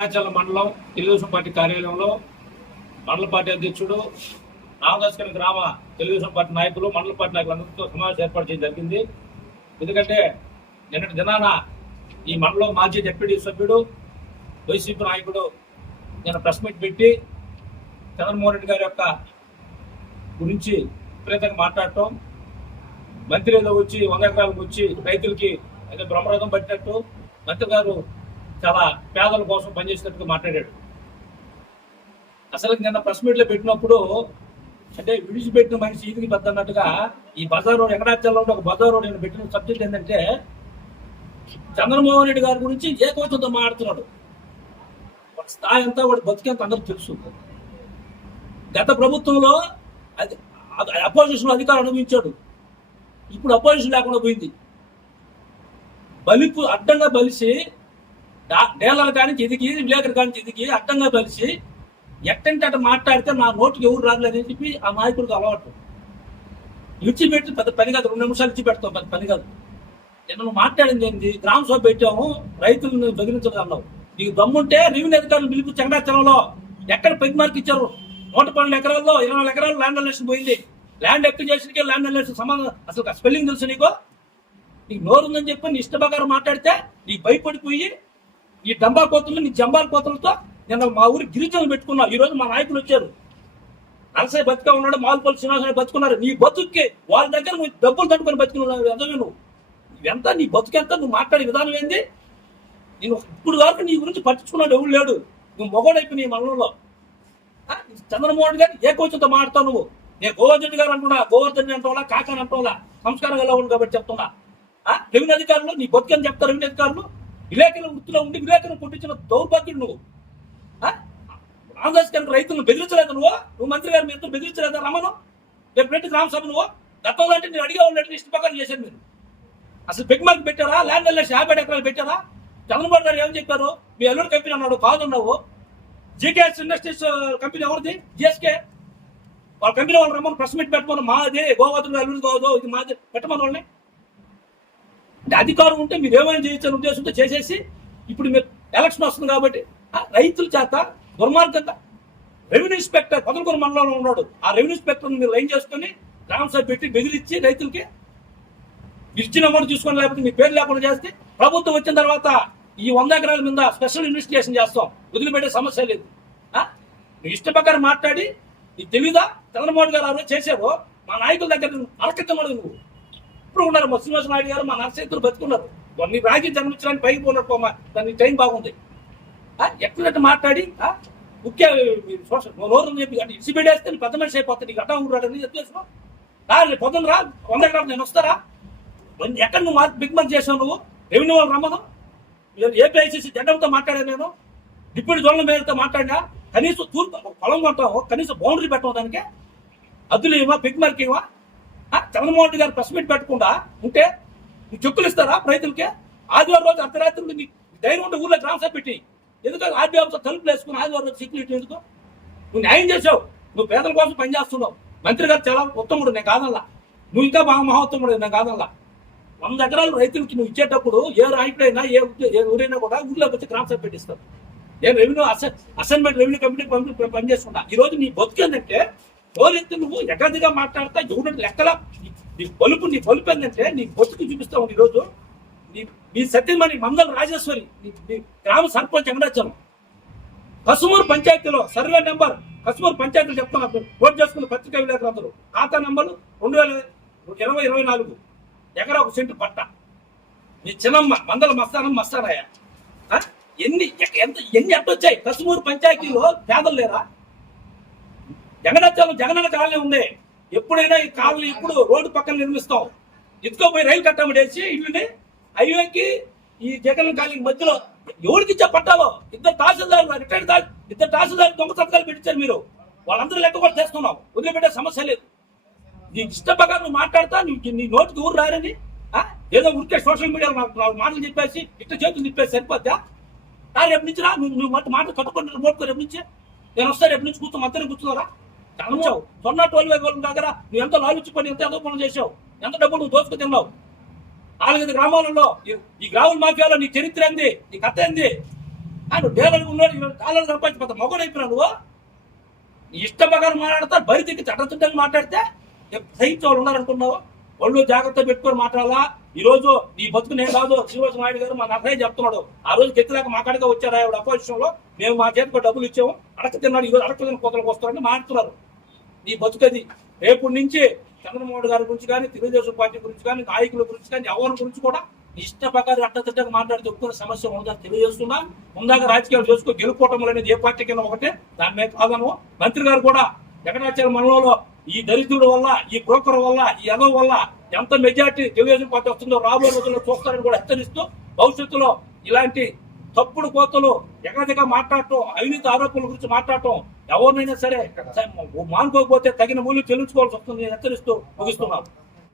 హిమాచల్ మండలం తెలుగుదేశం పార్టీ కార్యాలయంలో మండల పార్టీ అధ్యక్షుడు రామదాస్ గ్రామ తెలుగుదేశం పార్టీ నాయకులు మండల పార్టీ నాయకులందరితో సమావేశం ఏర్పాటు చేయడం జరిగింది. ఎందుకంటే నిన్నటి దినాన ఈ మండలం మాజీ డిప్యూటీ సభ్యుడు వైసీపీ నాయకుడు నిన్న ప్రెస్ మీట్ పెట్టి చంద్రమోహన్ రెడ్డి గారి యొక్క గురించి విపరీతంగా మాట్లాడటం మంత్రి ఏదో వచ్చి వంద ఎకరాలకు వచ్చి రైతులకి అయితే బ్రహ్మరథం పట్టినట్టు మంత్రి గారు చాలా పేదల కోసం పనిచేసినట్టుగా మాట్లాడాడు. అసలు నిన్న ప్రెస్ మీట్లో పెట్టినప్పుడు అంటే విడిచిపెట్టిన మనిషి ఈదికి పెద్దన్నట్టుగా ఈ బజార్ రోడ్ వెంకటాచలంలో ఒక బజార్ రోడ్ నేను పెట్టిన సబ్జెక్ట్ ఏంటంటే చంద్రమోహన్ రెడ్డి గారి గురించి ఏకవచనంతో మాట్లాడుతున్నాడు. వాడి స్థాయి అంతా వాడు బతికేంత అందరికి తెలుసు. గత ప్రభుత్వంలో అది అపోజిషన్ అధికారం అనుభవించాడు. ఇప్పుడు అపోజిషన్ లేకుండా పోయింది. బలిపు అడ్డంగా బలిసి డా- కానీ ఎదిగి విలేకరు కానీ ఎదిగి అడ్డంగా కలిసి ఎట్టంటే అట్ట మాట్లాడితే నా నోటికి ఎవరు రాలేదని చెప్పి ఆ నాయకుడికి అలవాటు. ఇచ్చిపెట్టి పెద్ద పని కాదు రెండు నిమిషాలు ఇచ్చి పెడతాం పెద్ద పని కాదు. నిన్న నువ్వు మాట్లాడింది ఏంటి గ్రామ సభ పెట్టాము రైతులను బెదిరించగలవు నీకు దమ్ముంటే రెవెన్యూ అధికారులు పిలిపి చెంగడాచలంలో ఎక్కడ పెగ్ మార్క్ ఇచ్చారు? నూట పన్నెండు ఎకరాల్లో ఇరవై నాలుగు ఎకరాలు ల్యాండ్ అలెక్షన్ పోయింది. ల్యాండ్ అక్విజేషన్కి ల్యాండ్ అలెక్షన్ సంబంధం అసలు స్పెల్లింగ్ తెలుసు నీకు? నీకు నోరు ఉందని చెప్పి నీ ఇష్ట ప్రకారం మాట్లాడితే నీకు భయపడిపోయి ఈ డంబా కోతలు నీ జంబాల కోతలతో నిన్న మా ఊరి గిరిజనులు పెట్టుకున్నావు ఈరోజు మా నాయకులు వచ్చారు. నరసయ్య బతికా ఉన్నాడు మాల్పల్లి శ్రీనివాసరావు బతుకున్నారు. నీ బతుక్కి వాళ్ళ దగ్గర నువ్వు డబ్బులు తట్టుకొని బతుకున్నావు ఎంత నువ్వు? ఎంత నీ బతుకెంత? నువ్వు మాట్లాడే విధానం ఏంది? నేను ఇప్పుడు వరకు నీ గురించి పట్టించుకున్నాడు ఎవరు లేడు. నువ్వు మొగడైపోయి నీ మనలో. చంద్రమోహన్ గారు ఏ కోచంతో మాడతావు నువ్వు? నేను గోవర్ధన్ గారు అంటున్నా గోవర్ధన్ అంటోలా కాకాని అంటోలా సంస్కారం ఎలా ఉంది కాబట్టి చెప్తున్నా. రెవెన్యూ అధికారులు నీ బతుకని చెప్తారు రెవెన్యూ అధికారులు. విలేకరుల వృత్తిలో ఉండి విలేకరులు పుట్టించిన దౌర్భాగ్యుడు నువ్వు. ఆ? రామదాస్ గారికి రైతులను బెదిరించలేదు నువ్వు? నువ్వు మంత్రి గారు మీతో బెదిరించలేదా రమ్మను రేపు పెట్టి గ్రామ నువ్వు? గతంలో అంటే నేను అడిగా ఉన్నట్టు ఇష్ట ప్రకారం చేశాను మీరు అసలు పెగ్ మార్క్ పెట్టారా? ల్యాండ్ వెళ్ళేసి యాభై ఎకరాలు పెట్టారా? చంద్రబాబు గారు ఏం చెప్పారు? మీ అల్లుడు కంపెనీ అన్నాడు కాదున్నావు జీకేఎస్ ఇండస్ట్రీస్ కంపెనీ ఎవరిది? జిఎస్కే వాళ్ళ కంపెనీ వాళ్ళు రమ్మని ప్రెస్ మీట్ పెట్టమని మాది గోవాదులు అల్లుడు కాదు ఇది మాది పెట్టమని వాళ్ళని. అంటే అధికారం ఉంటే మీరు ఏమైనా చేయొచ్చని ఉద్దేశంతో చేసేసి ఇప్పుడు మీరు ఎలక్షన్ వస్తుంది కాబట్టి ఆ రైతుల చేత దుర్మార్గంగా రెవెన్యూ ఇన్స్పెక్టర్ పదకొండు మండలంలో ఉన్నాడు. ఆ రెవెన్యూ ఇన్స్పెక్టర్ మీరు లైన్ చేసుకొని గ్రామసభ పెట్టి బెదిరించి రైతులకి ఇచ్చిన అమౌంట్ తీసుకొని లేకపోతే మీ పేరు లేకుండా చేస్తే ప్రభుత్వం వచ్చిన తర్వాత ఈ వంద ఎకరాల మీద స్పెషల్ ఇన్వెస్టిగేషన్ చేస్తాం. వదిలిపెట్టే సమస్య లేదు. ఆ? నువ్వు ఇష్ట ప్రకారం మాట్లాడి నీకు తెలీదా? చంద్రబాబు గారు ఆ రోజు చేశారు. మా నాయకుల దగ్గర అరకెత్తమడు నువ్వు. ఇప్పుడు ఉన్నారు? మా నాయుడు గారు మా నరసేతులు బతుకున్నారు. నీ రాజీ జన్మించడానికి పైకి పోయినట్టు పోమా? దానికి టైం బాగుంది. ఆ? మాట్లాడి ఆ? ముఖ్య సోషల్ నోరు చెప్పి అంటే ఇసి పెద్ద మనిషి అయిపోతుంది నీకు అడ్డా ఊరాడని చెప్పేసిన రా రేపు పొద్దున్న రా వంద ఎకరాలు నేను వస్తారా ఎక్కడ నువ్వు బిగ్ మార్క్ చేసావు నువ్వు? రెవెన్యూ వాళ్ళు రమ్మను. ఏపీఐసీసీ జెండాతో మాట్లాడాను నేను. డిప్యూటీ జోన్ల మేరతో మాట్లాడినా. కనీసం తూర్పు పొలం కొంటావు. కనీసం బౌండరీ పెట్టడం దానికి. అద్దులు ఇవ్వా బిగ్ మార్క్ ఇవ్వా. జగన్మోహన్ రెడ్డి గారు ప్రెస్ మీట్ పెట్టకుండా ఉంటే నువ్వు చెక్కులు ఇస్తారా రైతులకి? ఆదివారం రోజు అర్ధరాత్రి నీ ధైర్యం ఉంటే ఊర్లో గ్రామ సభ పెట్టి. ఎందుకంటే ఆర్బీ తలుపులు వేసుకుని ఆదివారం రోజు చెక్కులు ఇటు ఎందుకు? నువ్వు న్యాయం చేసావు నువ్వు పేదల కోసం పనిచేస్తున్నావు మంత్రి గారు చాలా ఉత్తముడు నేను కాదల్లా నువ్వు ఇంకా బాగా మహోత్తముడు నేను కాదల్లా వంద ఎకరాలు రైతులకి నువ్వు ఇచ్చేటప్పుడు ఏ నాయకుడైనా ఏ ఏ ఊరైనా కూడా ఊళ్ళోకి వచ్చి క్రాప్ సర్టిఫికేట్ నేను రెవెన్యూ అసైన్మెంట్ రెవెన్యూ కమిటీ పంపి పనిచేస్తున్నా ఈరోజు నీ బతుకు ఏంటంటే పోలెత్తి నువ్వు ఎగదిగా మాట్లాడతా ఎవరు లెక్కల నీ- పలుపు బలుపు నీ బలుపు ఏంటంటే నీ బతుకు చూపిస్తావు ఈ రోజు. నీ నీ సత్యమణి మంగళ రాజేశ్వరి నీ నీ గ్రామ సర్పంచ్ వెంకటాచలం. కసుమూరు పంచాయతీలో సర్వే నెంబర్ కసుమూరు పంచాయతీలు చెప్తున్నారు ఓట్ చేసుకున్న పత్రికా విలేకరులు ఖాతా నెంబర్లు రెండు వేల ఇరవై ఇరవై నాలుగు. ఎకరా ఒక సెంటు పట్ట. నీ చిన్నమ్మ మందల మస్తానం మస్తానాయ ఎన్ని ఎంత ఎన్ని ఎట్ట వచ్చాయి కసుమూరు పంచాయతీలో పేదలు లేరా? జగనత్యాలు జగనన్న కాలనీ ఉంది. ఎప్పుడైనా ఈ కాలనీ ఇప్పుడు రోడ్డు పక్కన నిర్మిస్తాం. ఎత్తుకోపోయి రైలు కట్టమడేసి ఇల్లుని హైవేకి ఈ జగన్ కాలనీ మధ్యలో ఎవరికి ఇచ్చే పట్టాలో? ఇద్దరు తహసీల్దార్ రిటైర్డ్ దా ఇద్దరు తహసీల్దారు దొంగ సంతకాలు పెట్టించారు మీరు. వాళ్ళందరూ లెక్క కూడా చేస్తున్నాం. వదిలిపెట్టే సమస్య లేదు. నీ ఇష్ట ప్రకారం నువ్వు మాట్లాడతా నీ నీ నోటికి ఊరు రారని ఏదో ఉరికే సోషల్ మీడియాలో నాకు నాలుగు మాటలు చెప్పేసి ఇట్ట చేతులు తిప్పేసి సరిపోద్దా? రా రేపు నుంచి రా నువ్వు నువ్వు మాట మాటలు కట్టుకుంటున్నారు మోటుకో రేపు నుంచి. నేను వస్తా రేపు నుంచి కూర్చో మధ్యలో కూర్చున్నారా చదవచావు సొన్న టోల్ వాళ్ళ దగ్గర నువ్వు ఎంత లాలుచి ఎంత ఎంతో పనులు చేసావు ఎంత డబ్బు నువ్వు దోచుకు తిన్నావు? నాలుగైదు గ్రామాలలో ఈ- గ్రాముల మాఫియాలో నీ చరిత్ర ఏంది? నీ కథ ఏంది? ఆయన డేలర్ ఉన్నాడు డాలర్ సంపాదించి పెద్ద మొగడు నువ్వు. నీ ఇష్ట ప్రకారం మాట్లాడతా బరి తిరిగి చట్టచుట్టంగా మాట్లాడితే సహించే వాళ్ళు ఉన్నారనుకున్నావు? ఒళ్ళు జాగ్రత్త పెట్టుకొని మాట్లాడాలా? ఈ రోజు నీ బతుకు నేను కాదు శ్రీనివాస నాయుడు గారు మా నర్సయ్య చెప్తున్నాడు. ఆ రోజు గెత్తిలాక మా కాడిగా వచ్చారు ఆవిడ అపోజిషన్లో. మేము మా చేతికి డబ్బులు ఇచ్చాము. అడక తిన్నాడు ఈ రోజు అడక తిన్న కోతలకు వస్తారని మాట్లాడుతున్నారు. నీ బతుకది. రేపటి నుంచి చంద్రమోహన్ గారి గురించి కానీ తెలుగుదేశం పార్టీ గురించి కానీ నాయకుల గురించి కానీ ఎవరి గురించి కూడా ఇష్ట ప్రకారం అట్టతిట్టగా మాట్లాడి చెప్పుకునే సమస్య ఉందని తెలియజేస్తున్నా ముందాక రాజకీయాలు చేసుకో గెలుపుకోవటం అనేది ఏ పార్టీ కింద ఒకటే. దాని మీద కాదను. మంత్రి గారు కూడా జగన్నాచార్య మండలంలో ఈ దరిద్రుడు వల్ల ఈ బ్రోకర్ వల్ల ఈ ఎదవ వల్ల ఎంత మెజార్టీ తెలుగుదేశం పార్టీ వస్తుందో రాబోయే రోజుల్లో చూస్తారని కూడా హెచ్చరిస్తూ భవిష్యత్తులో ఇలాంటి తప్పుడు కోతలు ఎగదిగా మాట్లాడటం అవినీతి ఆరోపణల గురించి మాట్లాడటం ఎవరినైనా సరే మానుకోకపోతే తగిన మూల్యం చెల్లించుకోవాల్సి వస్తుంది హెచ్చరిస్తూ ముగిస్తున్నాను